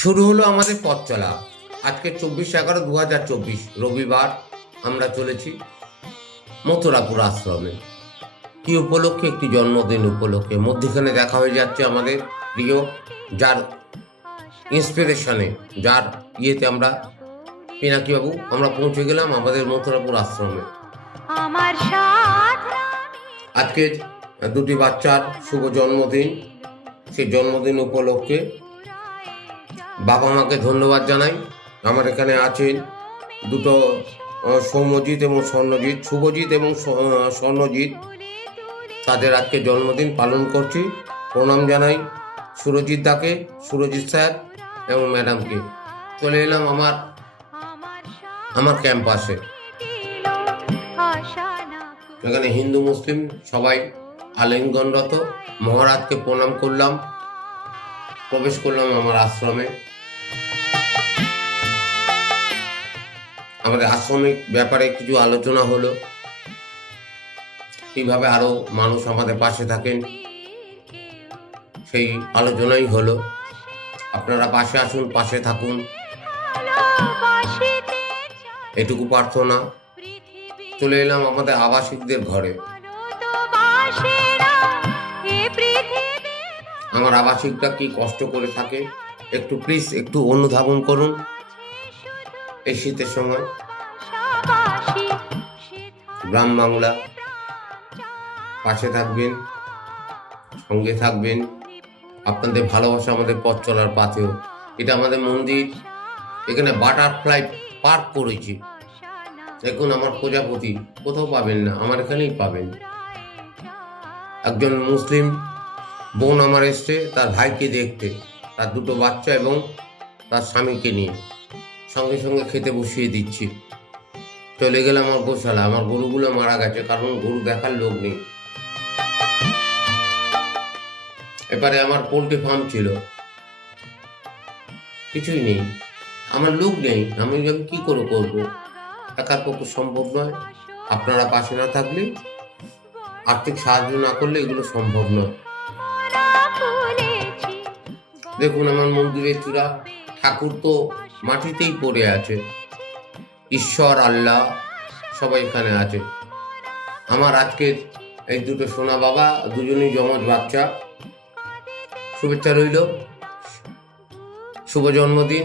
শুরু হলো আমাদের পথ চলা। আজকে 24/11/2024 রবিবার। আমরা চলেছি মথুরাপুর আশ্রমে। কি উপলক্ষে? একটি জন্মদিন উপলক্ষে। মধ্যখানে দেখা হয়ে যাচ্ছে আমাদের প্রিয়, যার ইন্সপিরেশনে, যার ইয়েতে আমরা পিনাকিবাবু আমরা পৌঁছে গেলাম আমাদের মথুরাপুর আশ্রমে। আজকে দুটি বাচ্চার শুভ জন্মদিন। সেই জন্মদিন উপলক্ষে বাবা মাকে ধন্যবাদ জানাই। আমার এখানে আছেন দুটো সৌম্যজিৎ এবং স্বর্ণজিৎ, শুভজিৎ এবং স্বর্ণজিৎ। তাদের আজকে জন্মদিন পালন করছি। প্রণাম জানাই সুরজিৎ দাকে, সুরজিৎ স্যার এবং ম্যাডামকে। চলে এলাম আমার ক্যাম্পাসে। এখানে হিন্দু মুসলিম সবাই আলিঙ্গনরত। মহারাজকে প্রণাম করলাম, প্রবেশ করলাম আমার আশ্রমে। আমাদের আশ্রমিক ব্যাপারে কিছু আলোচনা হলো, কিভাবে আরো মানুষ আমাদের পাশে থাকেন সেই আলোচনাই হলো। আপনারা পাশে আসুন, পাশে থাকুন, এটুকু প্রার্থনা। চলে এলাম আমাদের আবাসিকদের ঘরে। আমার আবাসিকরা কি কষ্ট করে থাকে একটু প্লিজ একটু অনুধাবন করুন এই শীতের সময়। গ্রাম বাংলা, পাশে থাকবেন, সঙ্গে থাকবেন। আপনাদের ভালোবাসা আমাদের পথ চলার পাথেও। এটা আমাদের মন্দির। এখানে বাটারফ্লাই পার্ক করেছি। দেখুন আমার প্রজাপতি কোথাও পাবেন না, আমার এখানেই পাবেন। একজন মুসলিম বোন আমার এসছে তার ভাইকে দেখতে, তার দুটো বাচ্চা এবং তার স্বামীকে নিয়ে। সঙ্গে সঙ্গে খেতে বসিয়ে দিচ্ছি। চলে গেলাম আমার গোশালা। আমার গরুগুলো মারা গেছে, কারণ গরু দেখার লোক নেই। এবারে আমার পোল্ট্রি ফার্ম ছিল, কিছুই নেই, আমার লোক নেই। আমি কি করে করবো? একার পক্ষে সম্ভব নয়। আপনারা পাশে না থাকলে, আর্থিক সাহায্য না করলে এগুলো সম্ভব নয়। দেখুন আমার মন্দিরের চূড়া, ঠাকুর তো মাটিতেই পড়ে আছে। ঈশ্বর আল্লাহ সবাই এখানে আছে। আমার আজকের এই দুটো সোনা বাবা, দুজনই যমজ বাচ্চা। শুভেচ্ছা রইল, শুভ জন্মদিন।